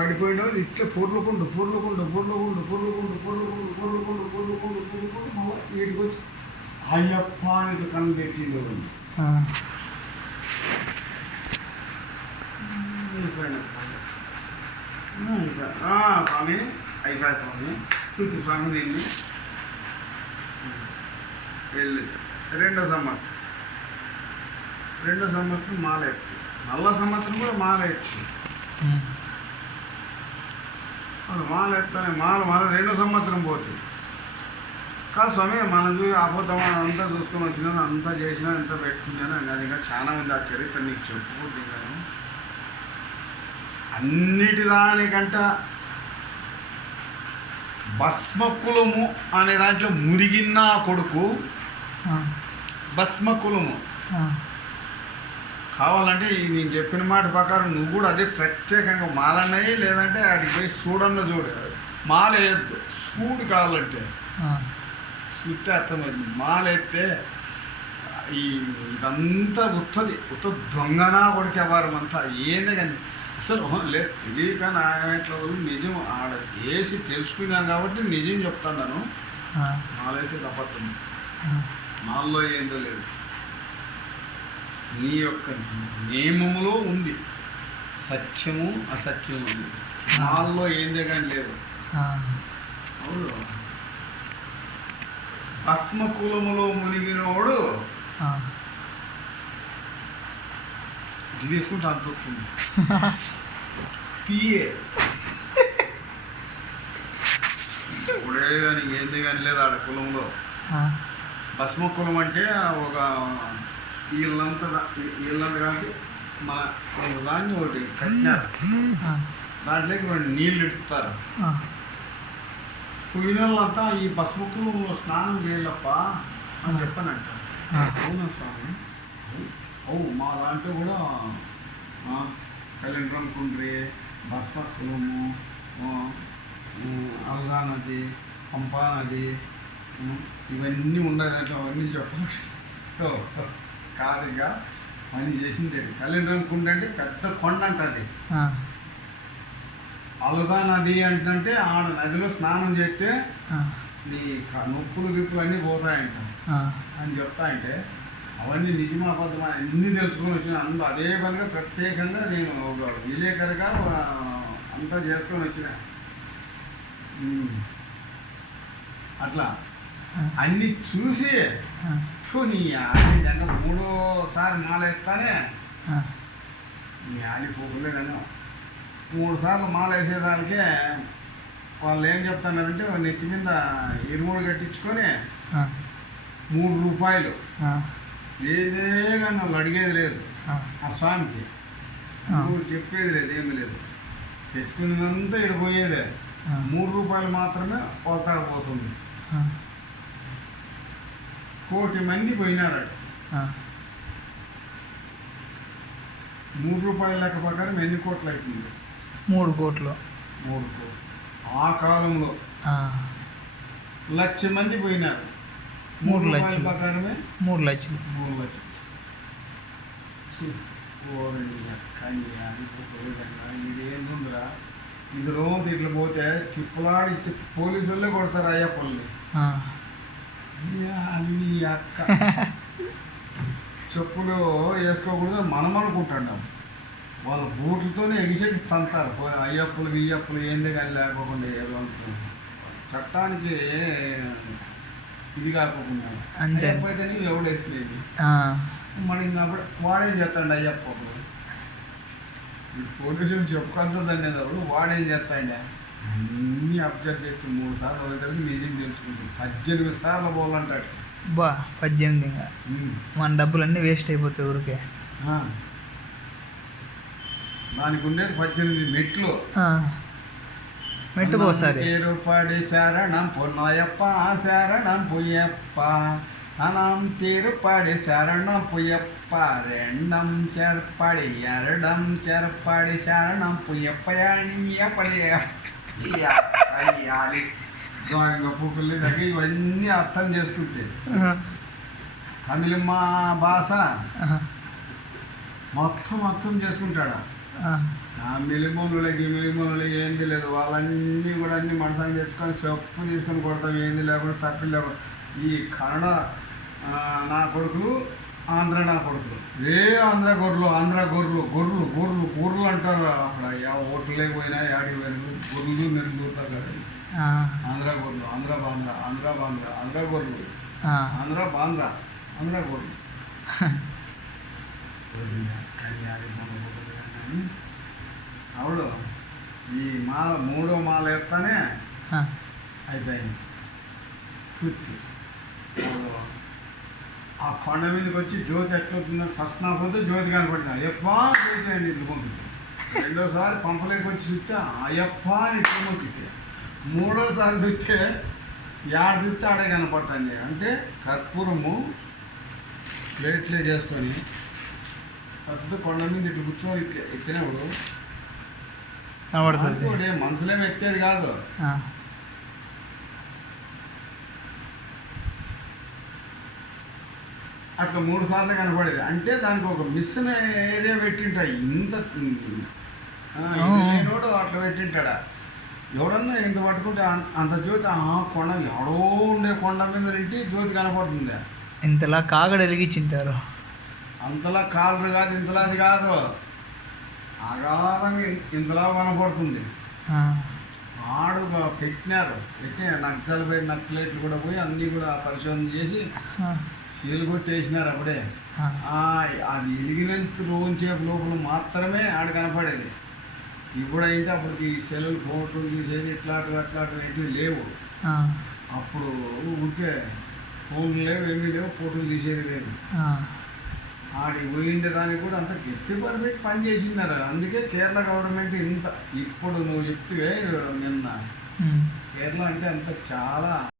పడిపోయిన వాళ్ళు ఇట్లా పొర్లుకుండు మళ్ళీ వీటికి వచ్చి అయ్యప్ప అని కన్ను తెచ్చిండు. స్వామి అయిపోయి స్వామి శృతి స్వామి దీన్ని వెళ్ళి రెండో సంవత్సరం మాల ఎత్తి మళ్ళా సంవత్సరం కూడా మాల ఎత్తి మాల ఎత్తానే మాల రెండో సంవత్సరం పోతుంది. కాదు స్వామి మనం ఆపోతామా అంతా చూసుకొని వచ్చినాను, అంతా చేసినా ఎంత పెట్టుకున్నాను అది ఇంకా చాలా మంది ఆ చరిత్ర నీకు చెప్పుకుంటున్నాను. అన్నిటి దానికంట భస్మకులము అనే దాంట్లో మురిగిన కొడుకు భస్మకులము. కావాలంటే నేను చెప్పిన మాట ప్రకారం నువ్వు కూడా అదే ప్రత్యేకంగా మాలన్నయ్యి, లేదంటే అడిగి పోయి చూడన్న చూడు, మాల వేయద్దు చూడు కావాలంటే చూస్తే అర్థమవుతుంది. మాల ఎత్తే ఇదంతా ఉత్త దొంగనా కొడుకు వ్యవహారం అంతా ఏందే కానీ అసలు లేదు తెలియక నాయట్లో నిజం ఆడ వేసి తెలుసుకున్నాను కాబట్టి నిజం చెప్తాను. మాలేసి తప్పదు, మాల్లో ఏందో లేదు, నీ యొక్క నియమములో ఉంది సత్యము అసత్యము ఉంది, మాల్లో ఏందే కానీ లేదు. అవును భస్మకులములో మునిగినోడు ఇది తీసుకుంటే అంత వస్తుంది. పిఏ ఇప్పుడే కానీ ఏంది కానీ లేదు ఆడ కులంలో. భస్మ కులం అంటే ఒక వీళ్ళంతా కాబట్టి మన దాన్ని ఒకటి కట్టినారు, దాంట్లోకి నీళ్ళు ఎడుతారు. పోయిన వాళ్ళంతా ఈ భస్మ కులంలో స్నానం చేయాలప్ప అని చెప్పానంట. అవునా స్వామి? మా దాంట్లో కూడా కళ్యాణం కుండ్రి, భస్మ కులము, అల్గా నది, పంపా నది ఇవన్నీ ఉన్నాయి దాంట్లో. అవన్నీ చెప్పాలి కాదుగా పని చేసింది. కళ్యాణం కుండ అంటే పెద్ద కొండ అంట అది. అల్గా నది అంటే ఆడ నదిలో స్నానం చేస్తే నీ నొప్పులు గిప్పులు అన్నీ పోతాయంట అని చెప్తాయంటే అవన్నీ నిజమాబద్ధం అన్నీ తెలుసుకొని వచ్చిన అందులో అదే పనిగా ప్రత్యేకంగా నేను ఒక విలేకరిగా అంతా చేసుకొని వచ్చిన. అట్లా అన్నీ చూసి నీ ఆడిదంగా 3సారి మాల వేస్తానే నీ ఆడిపోకుండా కన్నా 3 సార్లు మాల వేసేదానికే వాళ్ళు ఏం చెప్తున్నారంటే నెత్తి మీద 23 కట్టించుకొని 3 రూపాయలు ఏదే కానీ వాళ్ళు అడిగేది లేదు ఆ స్వామికి, నువ్వు చెప్పేది లేదు, ఏమి లేదు. తెచ్చుకునేదంతా ఇక్కడ పోయేదే 3 రూపాయలు మాత్రమే పోతుంది. 1 కోటి మంది పోయినారు. 3 రూపాయల లెక్క ప్రకారం ఎన్ని కోట్లు అవుతుంది? 3 కోట్లు. 3 కోట్లు. ఆ కాలంలో 1,00,000 మంది పోయినారు. 3 లక్షల ప్రకారమే 3 లక్షలు. చూస్తే ఇదేంటుందిరా, ఇది రోజు ఇట్లా పోతే తిప్పులాడిస్తే పోలీసు వాళ్ళే కొడతారు అయ్యప్పల్ని. అన్ని అక్క చెప్పులు వేసుకోకూడదు మనం అనుకుంటున్నాం, వాళ్ళ బూట్లతోనే ఎగిసెగిసి తంతారు. అయ్యప్పలు గియ్యప్పలు ఏందే కానీ లేకపోకుండా ఏదో అనుకుంటున్నాం. చట్టానికి ఇది కాకపోకుండా అయ్యప్పైతే నువ్వు ఎవడేసినవి మరి కాబట్టి వాడేం చేస్తాడు అయ్యప్పకు? పోలీసులు చెప్పుకొద్దని వాడేం చేస్తాడే? అన్నీ అబ్జర్వ్ చేస్తే 3 సార్లు పోయేదానికి నిజం తెలుసుకుంటుంది. 18 సార్లు పోవాలంటాడు. 18 ఇంకా మన డబ్బులన్నీ వేస్ట్ అయిపోతాయి ఊరికే. దానికి ఉండేది 18 మెట్లు. మెట్టుకు ఒకసారి తీరుపడి శరణం పొన్నయప్ప శరణం పుయ్యప్ప అనం తీరుపడి శరణం పుయ్యప్ప రెండం చెర్పడి ఎరడం చెర్పడి శరణం పుయ్యప్ప అయ్యాలి పూకులు దగ్గర ఇవన్నీ అర్థం చేసుకుంటే తమిళమ్మ భాష మొత్తం చేసుకుంటాడు. ఆ, ఆ మిలిమూలకి ఏంది లేదు, వాళ్ళన్నీ కూడా అన్ని మనసాన్ని తెచ్చుకొని చెప్పు తీసుకొని కొడతాం, ఏంది లేకుండా సర్పిల్ లేకుండా. ఈ కన్నడ నా కొడుకులు, ఆంధ్ర నా కొడుకులు, ఆంధ్ర గొర్రెలు అంటారు అక్కడ. ఓట్లే పోయినా యాడికి పోయినా గొర్రెలు నెరుగుతారు కదా. ఆ, ఆంధ్ర గొర్రెలు, ఆంధ్ర బాంధ్ర, ఆంధ్ర గొర్రెలు, ఆ. ఆంధ్ర బాంధ్ర, ఆంధ్ర గొర్రెలు. కళ్యాణి అవుడు ఈ మాల మూడో మాల ఎత్తానే ఆ, అయిపోయింది సుత్తి. అవుడు ఆ కొండ మీదకి వచ్చి జ్యోతి ఎట్లవుతుందో ఫస్ట్ నా పోతే జ్యోతి కనపడింది, అయ్యప్ప జ్యోతి అండి ఇట్లా పంపింది. రెండోసారి పంపలేకి వచ్చి చూస్తే అయ్యప్ప అని ఇట్లా పంపితే, మూడోసారి చూస్తే యాడ చూస్తే ఆడే కనపడుతుంది. అంటే కర్పూరము ప్లేట్లే చేసుకొని పెద్ద కొండ మీద ఇట్లా కూర్చొని ఇట్లా ఎత్తినప్పుడు కనబడుతుంది. కూడా మనసులేం ఎత్తేది కాదు, ఆ, అట్లా 3 సార్లు కనపడేది. అంటే దానికి ఒక మిషన్ ఏరియా పెట్టింటాడు. ఇంత లేనోడు అట్లా పెట్టింటాడా. ఎవడన్నా ఇంత పట్టుకుంటే అంత జ్యోతి కొండ ఎవడో ఉండే కొండ మీద ఇంటి జ్యోతి కనపడుతుంది. ఇంతలా కాగడ వెలిగించింటారు. అంతలా కాలరు కాదు, ఇంతలా అది కాదు, అగాధంగా ఇంతలా కనపడుతుంది. ఆ, ఆడుగా పెట్టినారు. నక్సలైట్లు కూడా పోయి అన్నీ కూడా పరిశోధన చేసి ఆ, సీలు కొట్టేసినారు అప్పుడే. ఆ, అది ఎలిగినంత రోజుసేపు లోపల మాత్రమే ఆడ కనపడేది. ఇప్పుడు అయితే అప్పటికి సెల్లులు ఫోటోలు తీసేది ఇట్లాంటివి లేవు. ఆ, అప్పుడు ఊరికే ఫోన్లు లేవు, ఏమీ లేవు, ఫోటోలు తీసేది లేదు. ఆ. ఆడికి పోయిండే దానికి కూడా అంత కిస్తీ పని పని చేసినారు. అందుకే కేరళ గవర్నమెంట్ ఇంత ఇప్పుడు నువ్వు చెప్తే నిన్న ఉమ్. కేరళ అంటే అంత చాలా